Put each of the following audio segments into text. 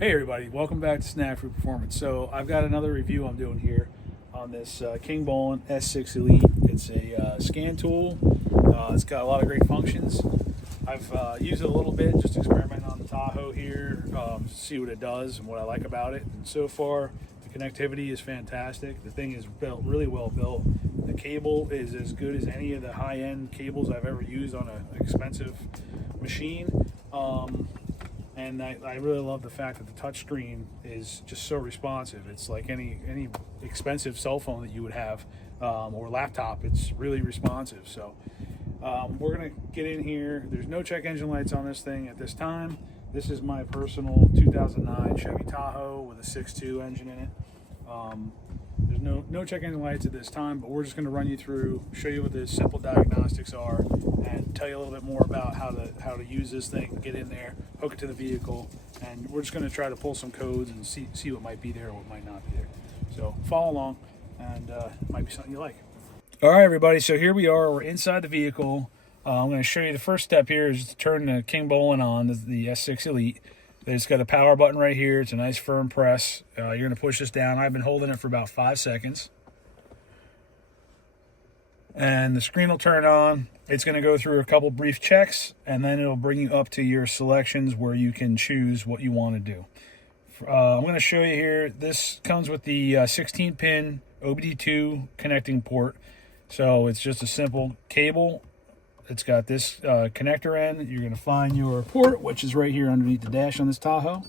Hey everybody, welcome back to Snack Food Performance. So I've got another review I'm doing here on this Kingbolen S6 Elite. It's a scan tool. It's got a lot of great functions. I've used it a little bit, just experimenting on the Tahoe here, see what it does and what I like about it. And so far, the connectivity is fantastic. The thing is built really well built. The cable is as good as any of the high-end cables I've ever used on an expensive machine. And I really love the fact that the touchscreen is just so responsive. It's like any expensive cell phone that you would have or laptop. It's really responsive. So we're gonna get in here. There's no check engine lights on this thing at this time. This is my personal 2009 Chevy Tahoe with a 6.2 engine in it. There's no check engine lights at this time, but we're just going to run you through, show you what the simple diagnostics are, and tell you a little bit more about how to use this thing, get in there, hook it to the vehicle, and we're just going to try to pull some codes and see what might be there or what might not be there. So follow along, and it might be something you like. All right, everybody. So here we are. We're inside the vehicle. I'm going to show you the first step here is to turn the Kingbolen on, the S6 Elite. It's got a power button right here. It's a nice firm press. You're going to push this down. I've been holding it for about 5 seconds. And the screen will turn on. It's going to go through a couple brief checks, and then it'll bring you up to your selections where you can choose what you want to do. I'm going to show you here. This comes with the 16-pin OBD2 connecting port. So it's just a simple cable. It's got this connector end. You're going to find your port, which is right here underneath the dash on this Tahoe.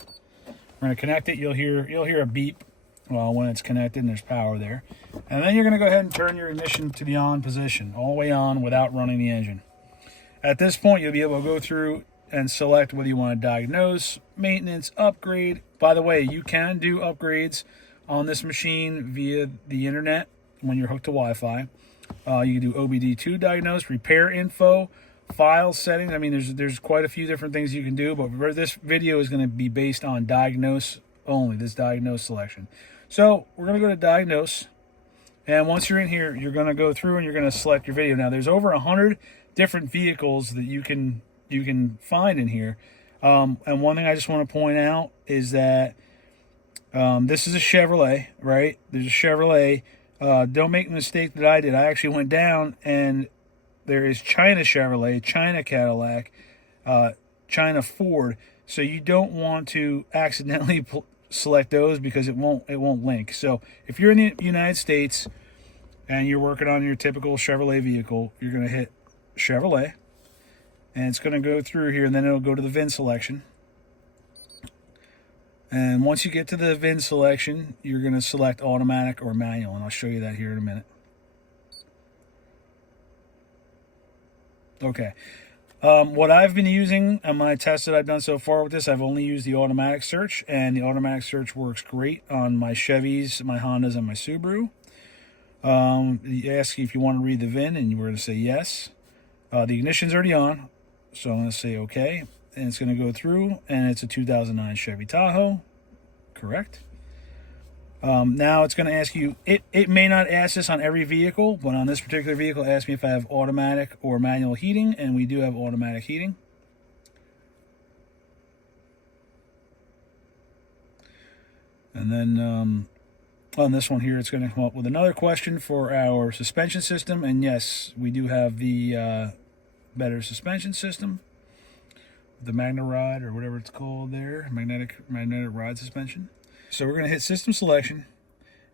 We're going to connect it. You'll hear a beep when it's connected and there's power there. And then you're going to go ahead and turn your ignition to the on position, all the way on without running the engine. At this point, you'll be able to go through and select whether you want to diagnose, maintenance, upgrade. By the way, you can do upgrades on this machine via the internet when you're hooked to Wi-Fi. You can do OBD2 diagnose, repair info, file settings. I mean, there's quite a few different things you can do, but this video is going to be based on diagnose only, this diagnose selection. So we're going to go to diagnose, and once you're in here, you're going to go through and you're going to select your video. Now, there's over 100 different vehicles that you can find in here. And one thing I just want to point out is that this is a Chevrolet, right? There's a Chevrolet. Don't make the mistake that I did. I actually went down and there is China Chevrolet, China Cadillac, China Ford. So you don't want to accidentally select those because it won't link. So if you're in the United States and you're working on your typical Chevrolet vehicle, you're going to hit Chevrolet, and it's going to go through here, and then it'll go to the VIN selection. And once you get to the VIN selection, you're going to select automatic or manual, and I'll show you that here in a minute. Okay. What I've been using on my tests that I've done so far with this, I've only used the automatic search, and the automatic search works great on my Chevys, my Hondas, and my Subaru. It asks you if you want to read the VIN, and we're going to say yes. The ignition's already on, so I'm going to say okay. And it's going to go through, and it's a 2009 Chevy Tahoe. Correct. Now it's going to ask you, it may not ask this on every vehicle, but on this particular vehicle, it asked me if I have automatic or manual heating, and we do have automatic heating. And then on this one here, it's going to come up with another question for our suspension system, and yes, we do have the better suspension system. The Magna Ride, or whatever it's called there, magnetic ride suspension. So we're going to hit system selection,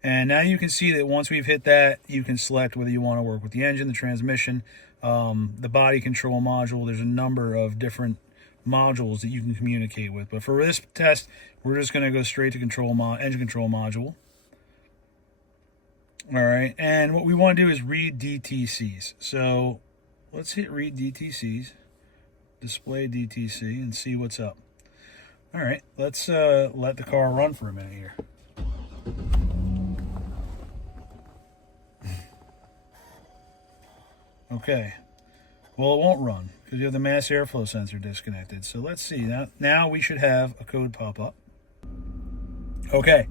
and now you can see that once we've hit that, you can select whether you want to work with the engine, the transmission, the body control module. There's a number of different modules that you can communicate with, but for this test, we're just going to go straight to engine control module. All right, and what we want to do is read DTCs. So let's hit read DTCs. Display DTC and see what's up. All right, let's let the car run for a minute here. Okay, well, it won't run because you have the mass airflow sensor disconnected. So let's see, now we should have a code pop up. Okay,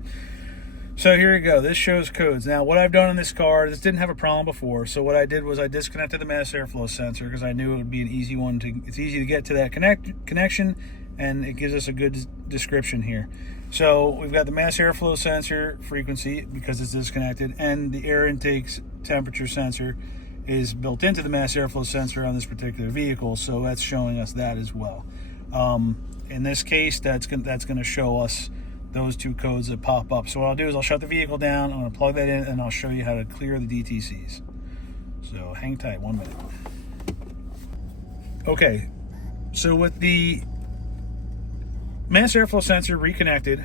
so here you go. This shows codes. Now, what I've done in this car, this didn't have a problem before. So what I did was I disconnected the mass airflow sensor because I knew it would be an easy one it's easy to get to that connection, and it gives us a good description here. So we've got the mass airflow sensor frequency because it's disconnected, and the air intake temperature sensor is built into the mass airflow sensor on this particular vehicle, so that's showing us that as well. In this case, that's going to show us those two codes that pop up. So what I'll do is I'll shut the vehicle down, I'm going to plug that in, and I'll show you how to clear the DTCs. So hang tight, 1 minute. Okay, so with the mass airflow sensor reconnected,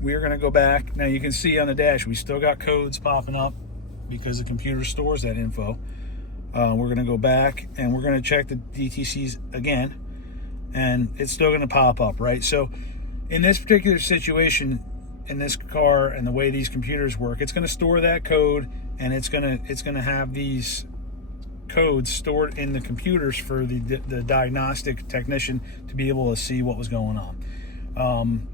we are going to go back. Now you can see on the dash we still got codes popping up because the computer stores that info. We're going to go back and we're going to check the DTCs again, and it's still going to pop up, right? So in this particular situation, in this car and the way these computers work, it's going to store that code, and it's going to have these codes stored in the computers for the diagnostic technician to be able to see what was going on.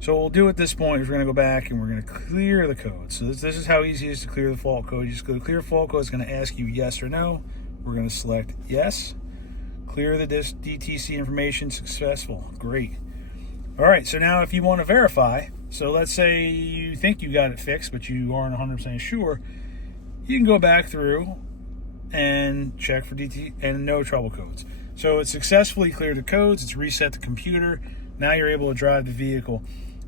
So what we'll do at this point is we're going to go back and we're going to clear the code. So this is how easy it is to clear the fault code. You just go to clear fault code. It's going to ask you yes or no. We're going to select yes. Clear the DTC information, successful. Great. All right, so now if you want to verify, so let's say you think you got it fixed but you aren't 100% sure, you can go back through and check for DT and no trouble codes. So it successfully cleared the codes, it's reset the computer, now you're able to drive the vehicle.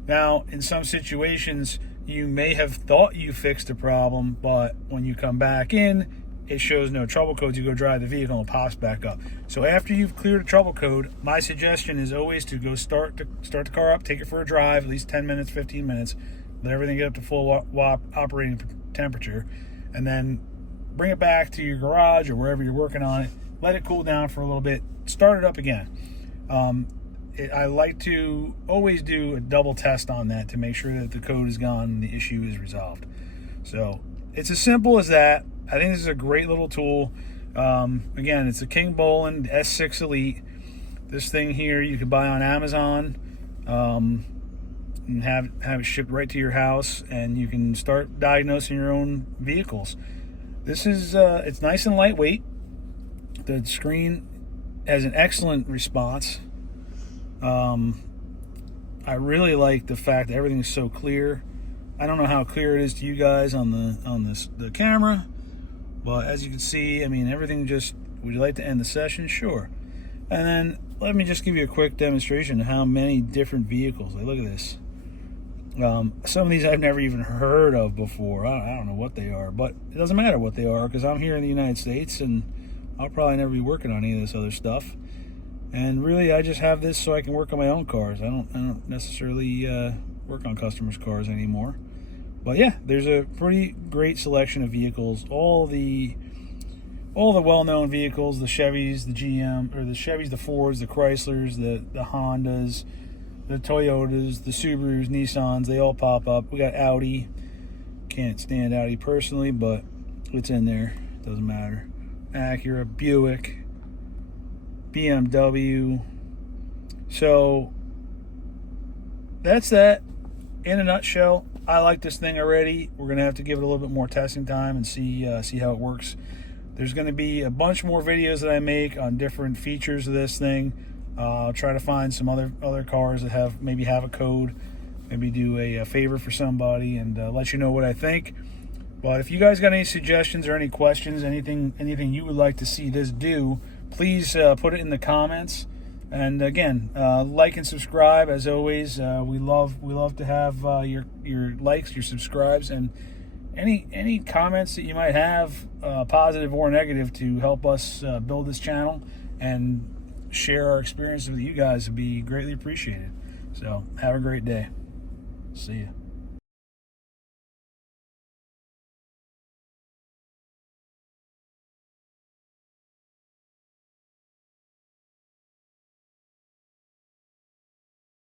Now, in some situations, you may have thought you fixed the problem, but when you come back in, it shows no trouble codes. You go drive the vehicle and it pops back up. So after you've cleared a trouble code, my suggestion is always to go start the car up, take it for a drive, at least 10 minutes, 15 minutes, let everything get up to full operating temperature, and then bring it back to your garage or wherever you're working on it, let it cool down for a little bit, start it up again. I like to always do a double test on that to make sure that the code is gone and the issue is resolved. So it's as simple as that. I think this is a great little tool. Again, it's a Kingbolen S6 Elite. This thing here you can buy on Amazon and have it shipped right to your house, and you can start diagnosing your own vehicles. This is it's nice and lightweight. The screen has an excellent response. I really like the fact that everything is so clear. I don't know how clear it is to you guys on the camera, but as you can see, I mean, everything just, would you like to end the session? Sure. And then let me just give you a quick demonstration of how many different vehicles. Like, look at this. Some of these I've never even heard of before. I don't know what they are, but it doesn't matter what they are because I'm here in the United States and I'll probably never be working on any of this other stuff. And really, I just have this so I can work on my own cars. I don't necessarily work on customers' cars anymore. But yeah, there's a pretty great selection of vehicles. All the well-known vehicles, the Chevys, the GM, or the Chevys, the Fords, the Chryslers, the Hondas, the Toyotas, the Subarus, Nissans, they all pop up. We got Audi. Can't stand Audi personally, but it's in there. Doesn't matter. Acura, Buick, BMW. So that's that in a nutshell. I like this thing already. We're gonna have to give it a little bit more testing time and see how it works. There's gonna be a bunch more videos that I make on different features of this thing. I'll try to find some other cars that maybe have a code, maybe do a favor for somebody and let you know what I think. But if you guys got any suggestions or any questions, anything you would like to see this do, please put it in the comments. And again, like and subscribe as always. We love to have your likes, your subscribes, and any comments that you might have, positive or negative, to help us build this channel and share our experiences with you guys would be greatly appreciated. So have a great day. See ya.